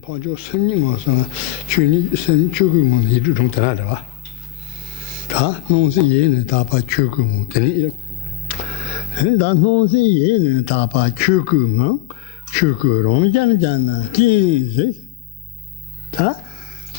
Poncho sending was on Chuni send Chukum, he do don't tell her. Ta, non si yen tapa Chukum, and that non si yen tapa Chukum, Chukuron Jan Jeans. Ta,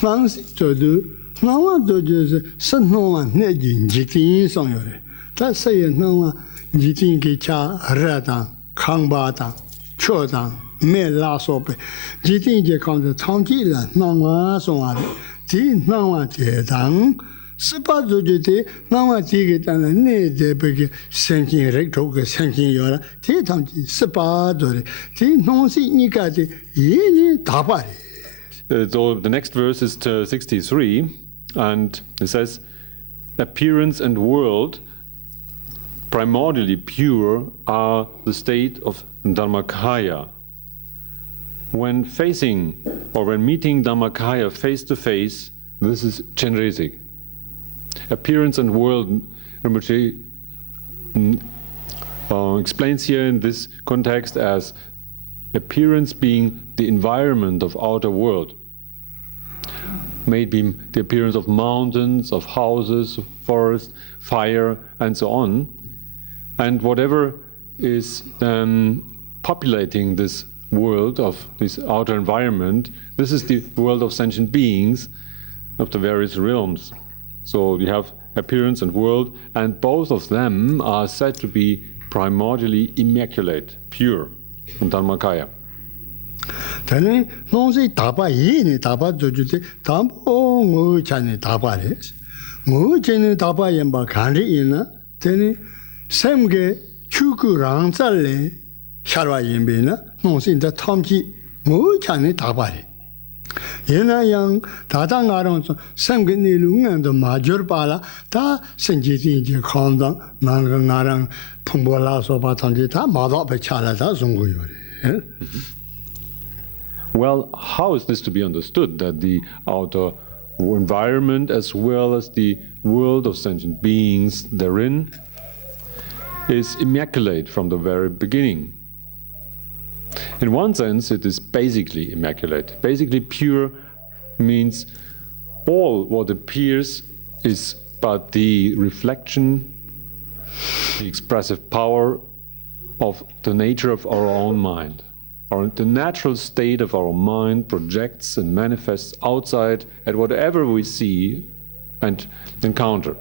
Nancy to do, no one to just send no one nedging Jitin Songore. That say no one Jitin Kicha, Ratan, Kangbatan, Chodan. Me la sope, jitin je kan de tangji la nangwa song a ji nangwa je dang, 18组就的nangwa ji ge dan ne de be ge sen jin re to ge sen jin yo la, ji tang ji 18组的，ji nong si ni ga de yi ni da ba de. So the next verse is 63, and it says, appearance and world, primordially pure, are the state of Dharmakaya. When facing or when meeting Dharmakaya face to face, this is Chenrezig. Appearance and world, Rinpoche explains here in this context as appearance being the environment of outer world. May it be the appearance of mountains, of houses, forest, fire, and so on. And whatever is then populating this world of this outer environment, this is the world of sentient beings of the various realms. So you have appearance and world, and both of them are said to be primordially immaculate, pure, in Dharmakaya. Then, no say tapa yin, tapa jujute, tampo mo chane tapa res. Mo chane tapa yamba kandi ina, then semge chuku rang sale. Sharwa yinbina, no sin the Tomji, Mo Chani Tabari. Yena young Tatang Aron, Samgini Lung and the Major Pala, Ta Senjiti Kondang, Nangarang, Pumbola Sobatanjita, Mado Pechalata Zunguyori. Well, how is this to be understood, that the outer environment as well as the world of sentient beings therein is immaculate from the very beginning? In one sense, it is basically immaculate. Basically pure means all what appears is but the reflection, the expressive power of the nature of our own mind. Or the natural state of our mind projects and manifests outside at whatever we see and encounter.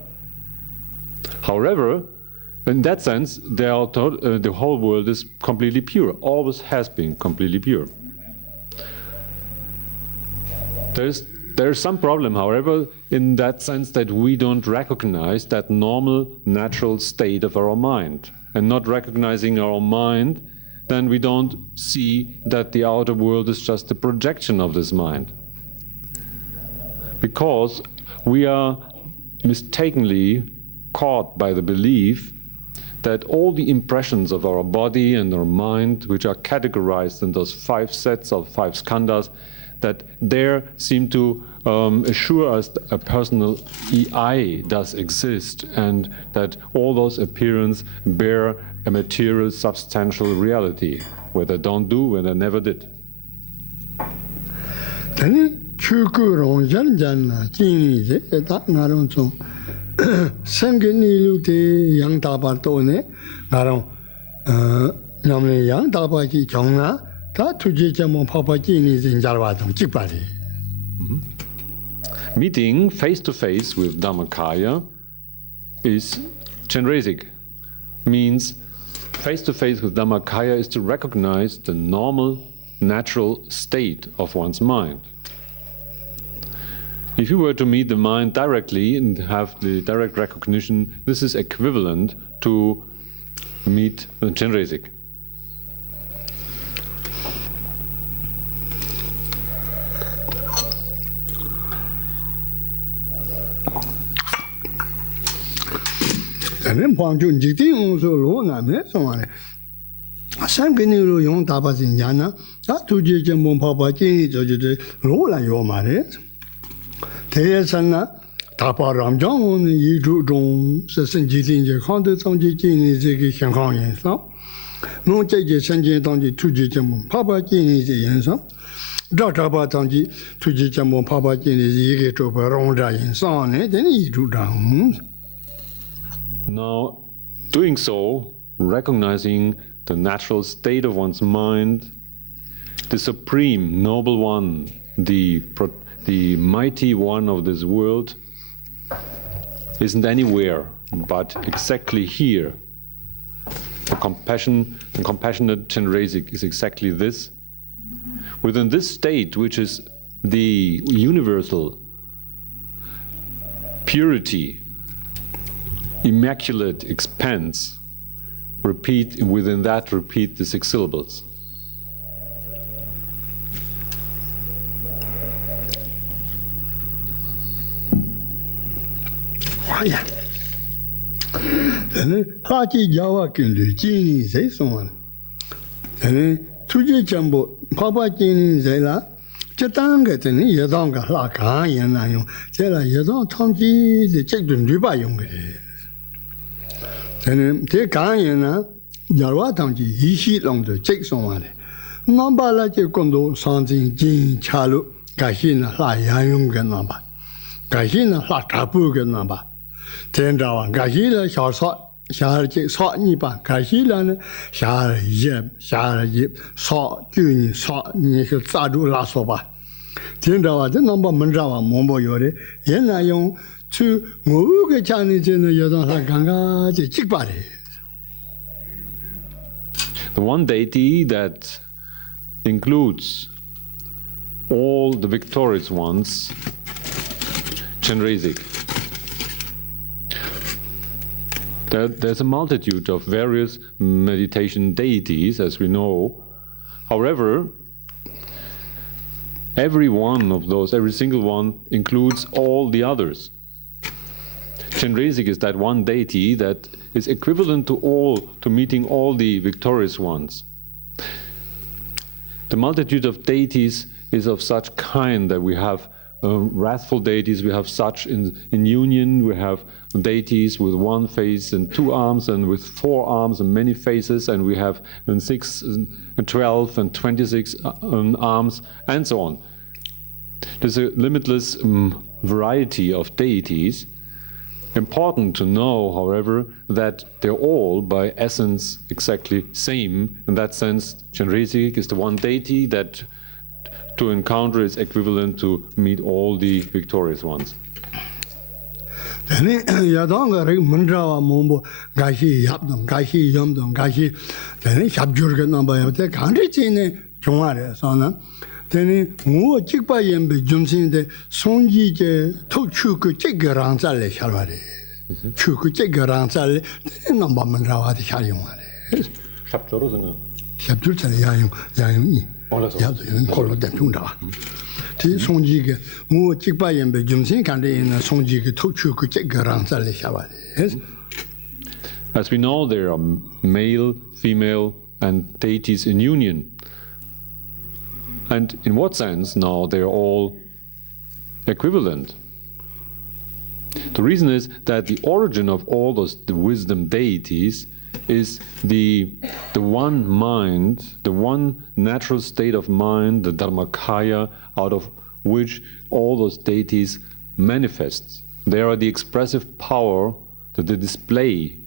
However, in that sense, the whole world is completely pure, always has been completely pure. There is some problem, however, in that sense that we don't recognize that normal, natural state of our mind. And not recognizing our mind, then we don't see that the outer world is just a projection of this mind. Because we are mistakenly caught by the belief that all the impressions of our body and our mind, which are categorized in those 5 sets of 5 skandhas, that there seem to assure us that a personal I does exist, and that all those appearances bear a material, substantial reality, where they don't do, where they never did. Sangini Lute, young Tabatone, Naron, Namle young Tabaki Chona, Tatu Papa Jinis in Jarvatam, Chipari. Meeting face to face with Dharmakaya is Chenrezig. Means face to face with Dharmakaya is to recognize the normal, natural state of one's mind. If you were to meet the mind directly and have the direct recognition, this is equivalent to meet Chenrezig. And then Ponjun Jitin also loan, I'm someone. Sangini Yon Tapas in Yana, that 2 Jim Papa Jini to Lola Yomares. Teyasana, Tapa Ramjong, Yidu Dong, Senjin, Honda Sonji Jini Ziki Shanghong Yansa. No Jay Sanjay Donji 2 Jim Papa Jini Yansa. Dr. Batanji, to Jichamon Papa Jini, to Baronda in Son, then he drew down. Now, doing so, recognizing the natural state of one's mind, the supreme, noble one, the mighty one of this world, isn't anywhere but exactly here. The compassion and compassionate Chenrezig is exactly this. Within this state, which is the universal purity, immaculate expanse, repeat the 6 syllables. Yeah. Then Haki Jawa can do Genie say someone. Then Tuji Chambo, Papa Genie Zela, Chatanga, then Yadonga Laka, Yanayo, Zela Yadon Tongi, the check to Dubai Young. Then take Kayana, Yarwatangi, Yishi long to check someone. Number like a condo, something Jin Chalu, Kashina, La Yayunga number. Kashina, La Kapuga number. Tenga Gashila shall saw Nipa, Kashila, shall yip, saw Juni, saw Nisha Sadu Lasoba. Tenga, the number Mandrava Mombo Yore, Yenayong to Muga Chinese in the Yadon Ganga, the Chikbari. The one deity that includes all the victorious ones, Chenrezig. There's a multitude of various meditation deities, as we know. However, every one of those, every single one, includes all the others. Chenrezig is that one deity that is equivalent to meeting all the victorious ones. The multitude of deities is of such kind that we have wrathful deities, we have such in union, we have deities with 1 face and 2 arms and with 4 arms and many faces, and we have 6 and 12 and 26 arms and so on. There's a limitless variety of deities. Important to know, however, that they're all by essence exactly same. In that sense, Chenrezig is the one deity that to encounter is equivalent to meet all the victorious ones. Then Yadonga Mandrava Mombo, Gashi Yapdom, Gashi Yomdom, Gashi, then Shabjurga number of the country chain, Chongare, Sona. Then more Chikpa Yembe Jumsin, the Sonji, Tochuku Chikaranzale Shalvari. Chuku Chikaranzale, the number Mandrava the Shalyong. Shabjurga Yayung. Call them Tunda. Sonjig, more Chikpa Yembe Jumsin can in a Sonjig Tochuku Chikaranzale Shalvari. As we know, there are male, female, and deities in union. And in what sense now they're all equivalent? The reason is that the origin of all the wisdom deities is the one mind, the one natural state of mind, the Dharmakaya, out of which all those deities manifest. They are the expressive power, the display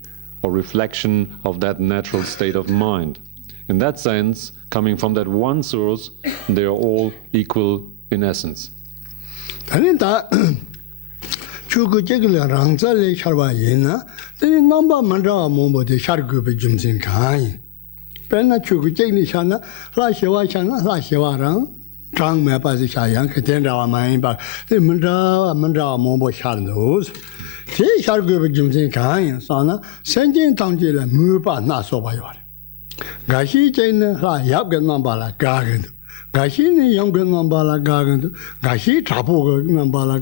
or reflection of that natural state of mind. In that sense, coming from that one source, they are all equal in essence. Chuku Jigla Rangzale Sharvayena, the number Mandra Mombo de Shargubi Jumsin Kai. Penna Chuku Jigli Shana, La Shiva Shana, La Shivarang, Chang Mapazi Shayan, Katenda Main back, the Mandra Mombo Shardos. Tea Shargubi Jumsin Kai, Sana, Senjin Tangila, Mupa Nasobayar. Gashi Jane, La Yapgan Nambala Gargan. Gashi ni younger Nambala Gargan, Gashi Trapo Nambala,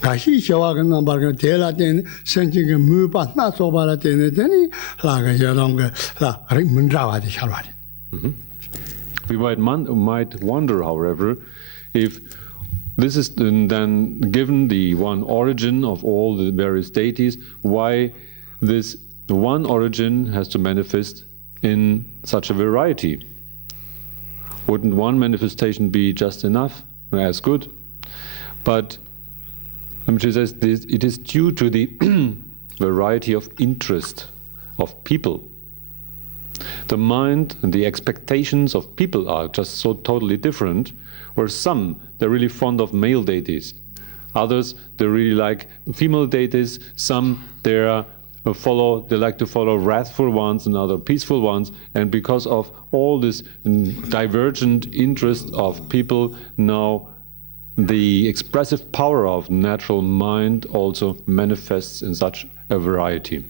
Gashi Shawagan Nambala, Tela Den, sending a Mupa Nasobala Den, Laga Yalonga, La Rimundrava de Sharadi. We might wonder, however, if this is then given the one origin of all the various deities, why this one origin has to manifest in such a variety. Wouldn't one manifestation be just enough, as good? But Rinpoche says this, it is due to the variety of interest of people. The mind and the expectations of people are just so totally different, where some, they're really fond of male deities. Others, they really like female deities. Some, they like to follow wrathful ones and other peaceful ones. And because of all this divergent interest of people, now the expressive power of natural mind also manifests in such a variety.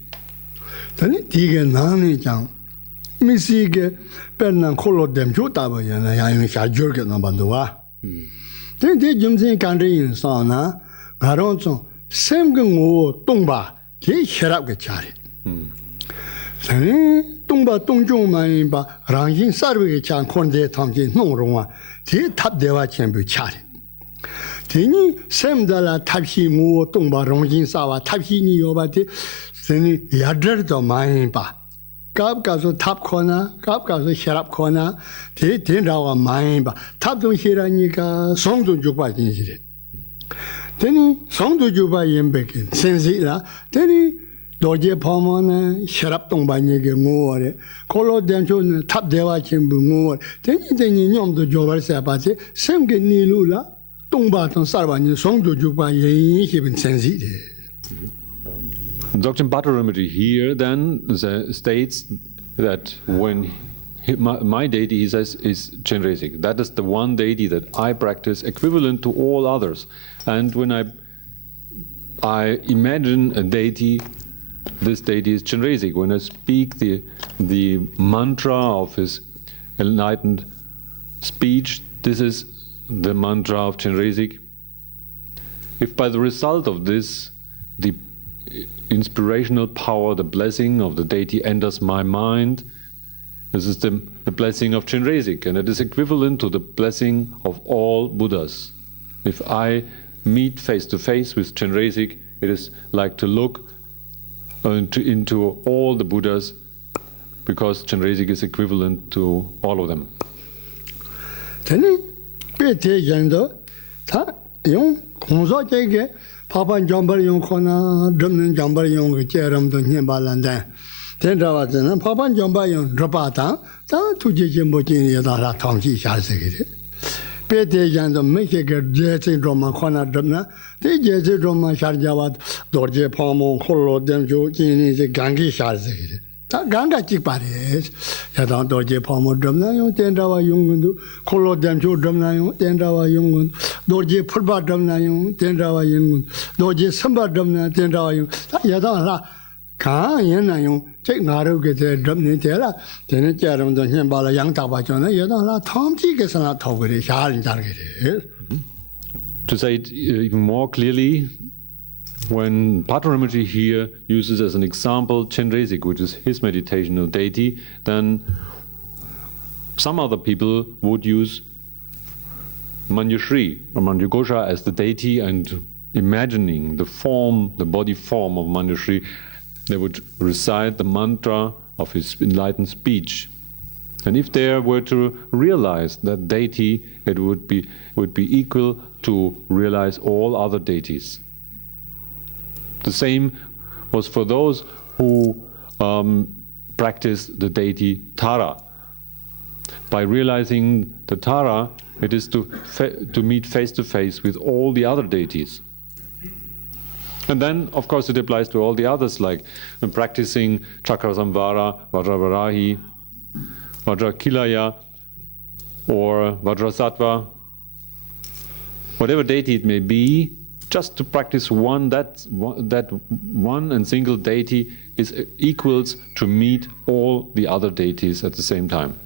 Tini semdala taphi mu tongba rongjin sawa taphi ni yobate seni yadrer to main pa kap ka so tap khona kap ka so sharap khona te den rawa main pa tap dong hirani ka song dong jukba jin jire teni song dong jukba yembe kin sensi la teni doje phamona sharap tongba ni ge ngore kolo den cho tap dewa chen bu ngore teni nyom do jobar sa pa se sem ge ni lu la Dr. Patrul Rinpoche here then states that when my deity, he says, is Chenrezig. That is the one deity that I practice equivalent to all others. And when I imagine a deity, this deity is Chenrezig. When I speak the mantra of his enlightened speech, this is the mantra of Chenrezig. If by the result of this, the inspirational power, the blessing of the deity enters my mind, this is the blessing of Chenrezig, and it is equivalent to the blessing of all Buddhas. If I meet face to face with Chenrezig, it is like to look into all the Buddhas, because Chenrezig is equivalent to all of them. Pete yendo ta yung khonso chege papan jambar yung khona dhamnen jambar yung cheram do nyemba landa ten rawa zena papan jambar yung dropa ta tuje jembo jin yada la tangji sha se Pete yendo meke ge jese droma khona dhamna te jese droma sharjawa dorje phamon kholo dem jo jin se gangi sha se Ganga Chikpares, Yadam Doje Pomo Drumna, Tendawa Yungundu, Kolo Damjo Drumna, Tendawa Yungun, Doje Purba Drumna, Tendawa Yungun, Doje Samba Drumna, Tendawa Yung, Yadam La, Ka Yana Yung, Check Naru get a Drumni Tela, Tenecharam, the Himbala Yang Tabachona, Yadam La, Tom Chikasana Togri, Sharin Target. To say it even more clearly, when Patrul Rinpoche here uses as an example Chenrezig, which is his meditational deity, then some other people would use Manjushri or Manjugosha as the deity, and imagining the form, the body form of Manjushri, they would recite the mantra of his enlightened speech. And if they were to realize that deity, it would be equal to realize all other deities. The same was for those who practiced the deity Tara. By realizing the Tara, it is to meet face to face with all the other deities. And then, of course, it applies to all the others, like practicing Chakrasamvara, Vajravarahi, Vajrakilaya, or Vajrasattva, whatever deity it may be. Just to practice that one and single deity is equals to meet all the other deities at the same time.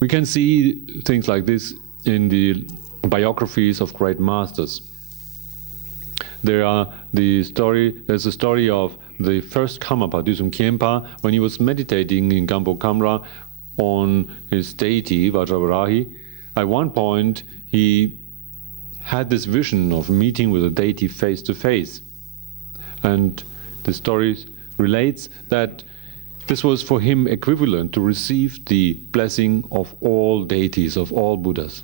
We can see things like this in the biographies of great masters. there's a story of the first Karmapa, Dusum Khenpa, when he was meditating in Gampo Kamra on his deity, Vajravarahi. At one point, he had this vision of meeting with the deity face to face. And the story relates that this was for him equivalent to receive the blessing of all deities, of all Buddhas.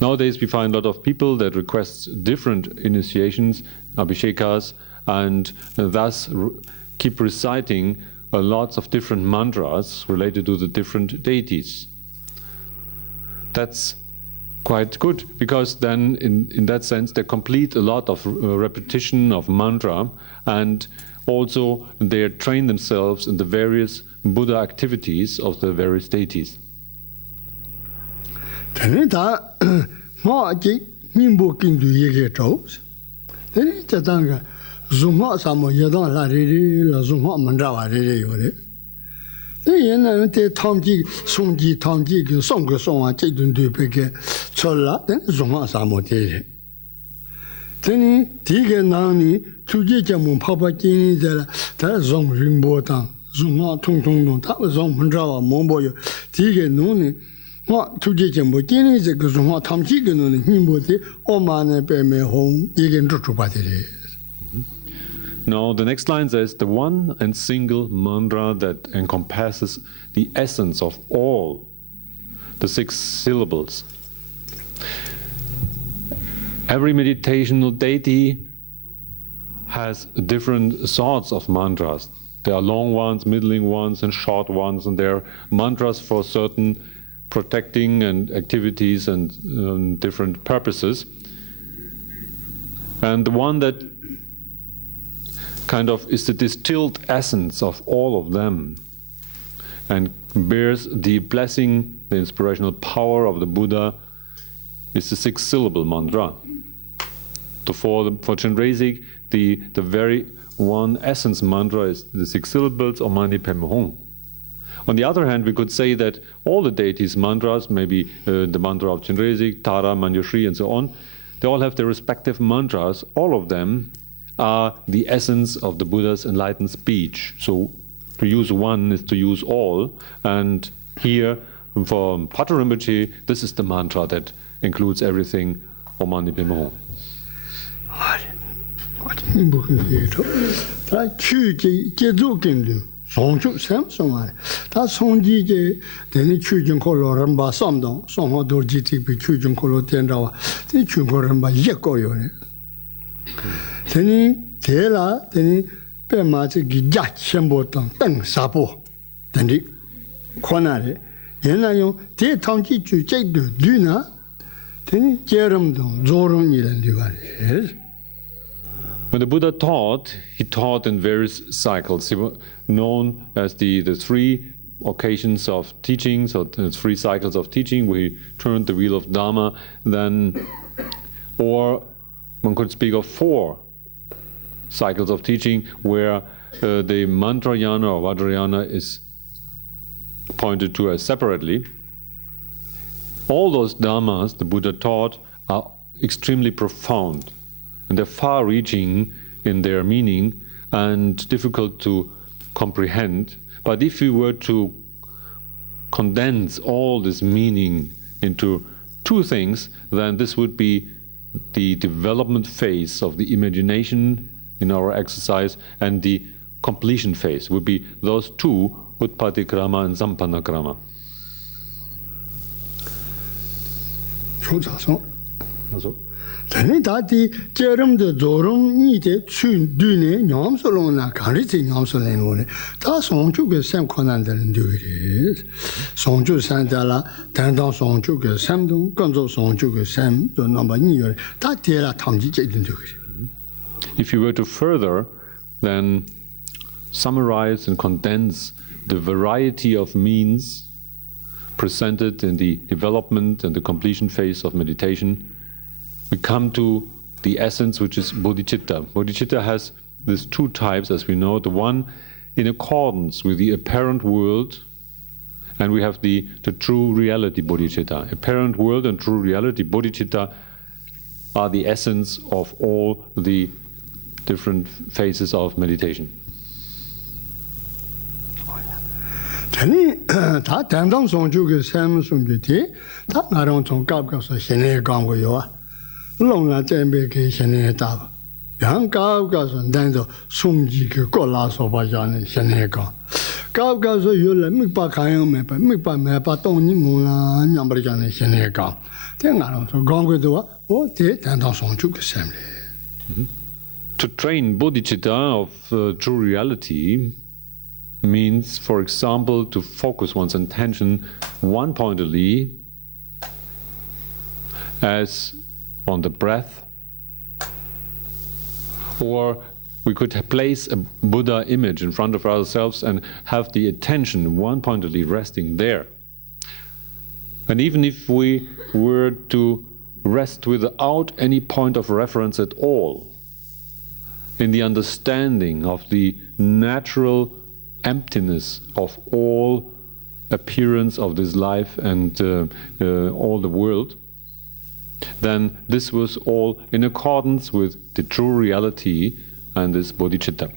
Nowadays we find a lot of people that request different initiations, abhishekas, and thus keep reciting lots of different mantras related to the different deities. That's quite good, because then in that sense they complete a lot of repetition of mantra, and also they train themselves in the various Buddha activities of the various deities. Now the next line says, the one and single mantra that encompasses the essence of all the 6 syllables. Every meditational deity has different sorts of mantras. There are long ones, middling ones, and short ones, and there are mantras for certain protecting and activities and different purposes. And the one that kind of is the distilled essence of all of them and bears the blessing, the inspirational power of the Buddha, is the 6-syllable mantra. So for Chenrezig, the very one essence mantra is the 6 syllables, Om Mani Padme Hum. On the other hand, we could say that all the deities' mantras, maybe the mantra of Chenrezig, Tara, Manjushri, and so on, they all have their respective mantras. All of them are the essence of the Buddha's enlightened speech. So to use one is to use all. And here, for Patrul Rinpoche, this is the mantra that includes everything, Om Mani Padme Hum. When the Buddha taught, he taught in various cycles. He was known as the 3 occasions of teaching, so the 3 cycles of teaching, where he turned the wheel of Dharma, then, or one could speak of 4 cycles of teaching, where the mantrayana or vajrayana is pointed to as separately. All those dharmas the Buddha taught are extremely profound, and they're far-reaching in their meaning and difficult to comprehend. But if we were to condense all this meaning into 2 things, then this would be the development phase of the imagination in our exercise, and the completion phase would be those 2, Utpatikrama and Sampanakrama. If you were to further, then summarize and condense the variety of means presented in the development and the completion phase of meditation, we come to the essence, which is bodhicitta. Bodhicitta has these two types, as we know, the one in accordance with the apparent world, and we have the true reality bodhicitta. Apparent world and true reality bodhicitta are the essence of all the different phases of meditation. Tani ta tandang songju ge sam songju ti ta ngarong chong kap kap so shene gang go yo long la tembe ge shene ta yang kap kap so dan so songji ge ko la so ba ja ne shene gang kap kap so yo la mi pa kan yo me pa tong ni mo la nyam ba ja ne shene gang te ngarong so gang go do o te tandang songju ge sam le. To train bodhicitta of true reality means, for example, to focus one's attention one-pointedly as on the breath, or we could place a Buddha image in front of ourselves and have the attention one-pointedly resting there. And even if we were to rest without any point of reference at all, in the understanding of the natural emptiness of all appearance of this life and all the world, then this was all in accordance with the true reality and this bodhicitta.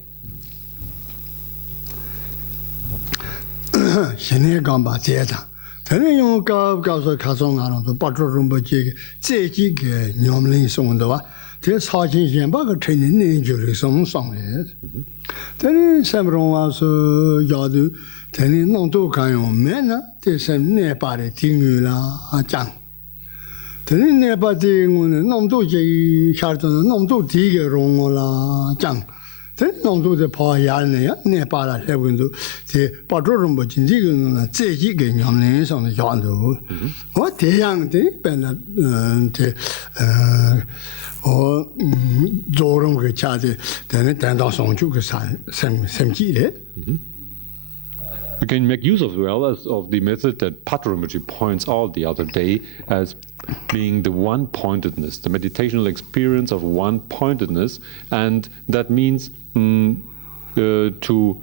Shene gamba jeta tene yong ka so ka song arong so Patrul Rinpoche ge ji ge nyomlin song de wa te sa jin yen ba ge chen ni ju ri song song ye tene samrong wa so ya du tene nong do kan yong me na te sem ne pa de ting yu la a chang tene ne pa de ngun nong do ji sha de nong do di ge rong la chang nong do de pa ya ne ya ne pa la he wen do te Patrul Rinpoche ji ge na zhe ji ge nyomlin song de ya do wo de yang de ben na te or Zorum Richard, then Songju Semji. We can make use of of the method that Patrul Rinpoche points out the other day as being the one-pointedness, the meditational experience of one-pointedness, and that means to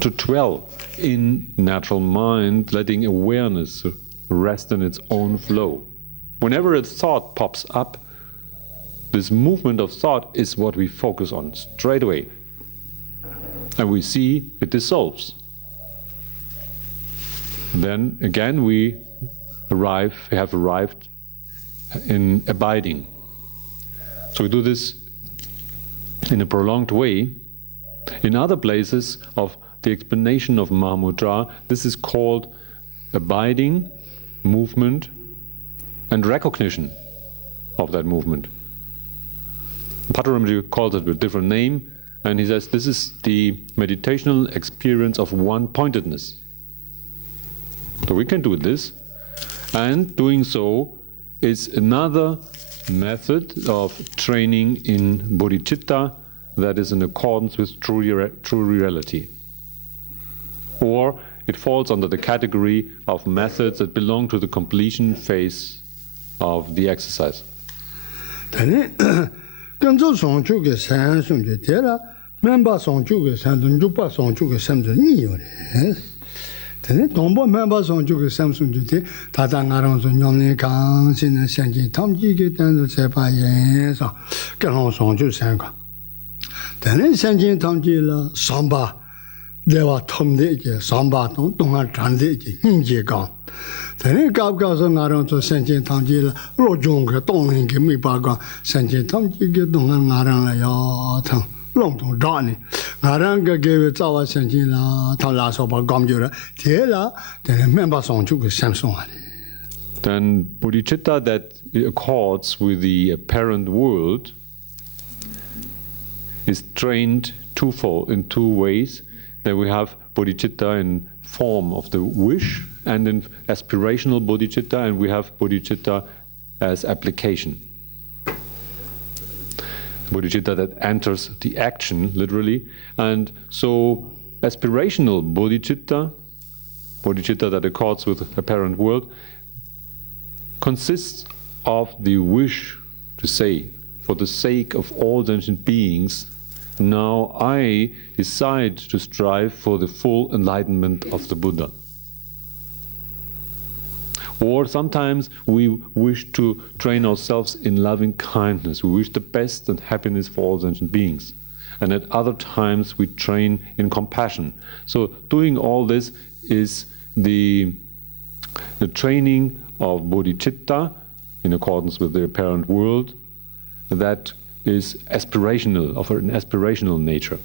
dwell in natural mind, letting awareness rest in its own flow. Whenever a thought pops up, this movement of thought is what we focus on straight away. And we see it dissolves. Then again we have arrived in abiding. So we do this in a prolonged way. In other places of the explanation of Mahamudra, this is called abiding, movement, and recognition of that movement. Patrul Rinpoche calls it with a different name, and he says this is the meditational experience of one-pointedness. So we can do this, and doing so is another method of training in bodhicitta that is in accordance with true reality. Or it falls under the category of methods that belong to the completion phase of the exercise. Genzo Songju ge san songju de la memba songju ge san dun ju pa songju ge sam de ni yo de tene dombo memba songju ge sam songju de ta ta ngarong so nyom ne kang sin ne san ji tam ji ge dan de se pa yin sa ge long songju san ka tene san ji tam ji la samba de wa thom de ge samba dong dong a zhan de ge yin ji gang tene gab ga so ngarong so san ji tam ji la ro jong ge Tonglen ge mi ba ga san ji tam ji ge dong a ngarong la ya thang long dong zha ni ngarong ge ge za wa san ji la ta la so ba gam ju la tie la tene men ba song ju ge sam song a Then bodhicitta that accords with the apparent world is trained twofold, in two ways. Then we have bodhicitta in form of the wish and in aspirational bodhicitta, and we have bodhicitta as application. bodhicitta that enters the action, literally. And so aspirational bodhicitta, bodhicitta that accords with the apparent world, consists of the wish to say, for the sake of all sentient beings, now I decide to strive for the full enlightenment of the Buddha. Or sometimes we wish to train ourselves in loving kindness. We wish the best and happiness for all sentient beings. And at other times we train in compassion. So doing all this is the training of bodhicitta in accordance with the apparent world that is aspirational, of an aspirational nature.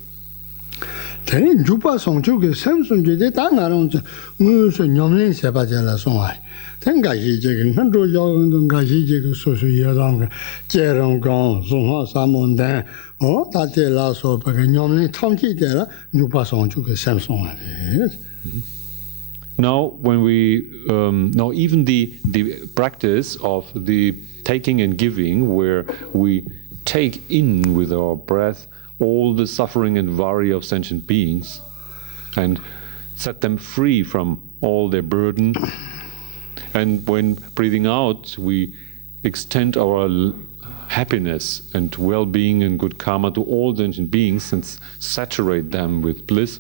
Now, when we now even the practice of the taking and giving, where we take in with our breath all the suffering and worry of sentient beings and set them free from all their burden, and when breathing out we extend our happiness and well-being and good karma to all sentient beings and saturate them with bliss.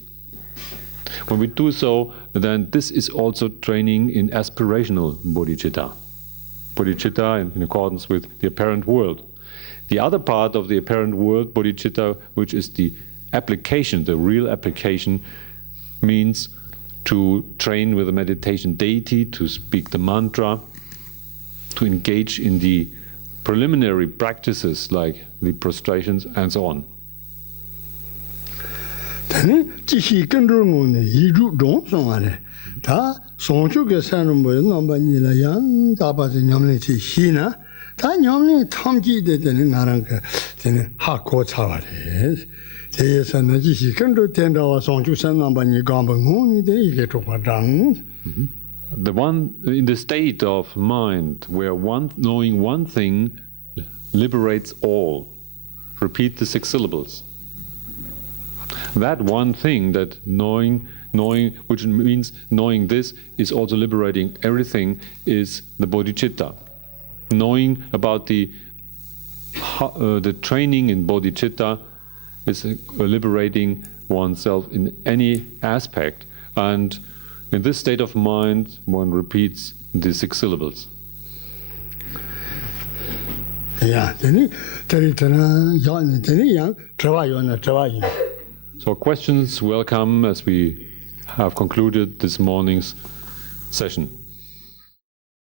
When we do so, then this is also training in aspirational bodhicitta. Bodhicitta in accordance with the apparent world. The other part of the apparent world, bodhicitta, which is the application, the real application, means to train with a meditation deity, to speak the mantra, to engage in the preliminary practices like the prostrations and so on. The one in the state of mind where knowing one thing liberates all. Repeat the 6 syllables. That one thing, that knowing, which means knowing this is also liberating everything, is the bodhicitta. Knowing about the training in bodhicitta is liberating oneself in any aspect, and in this state of mind one repeats the 6 syllables. So questions welcome as we have concluded this morning's session.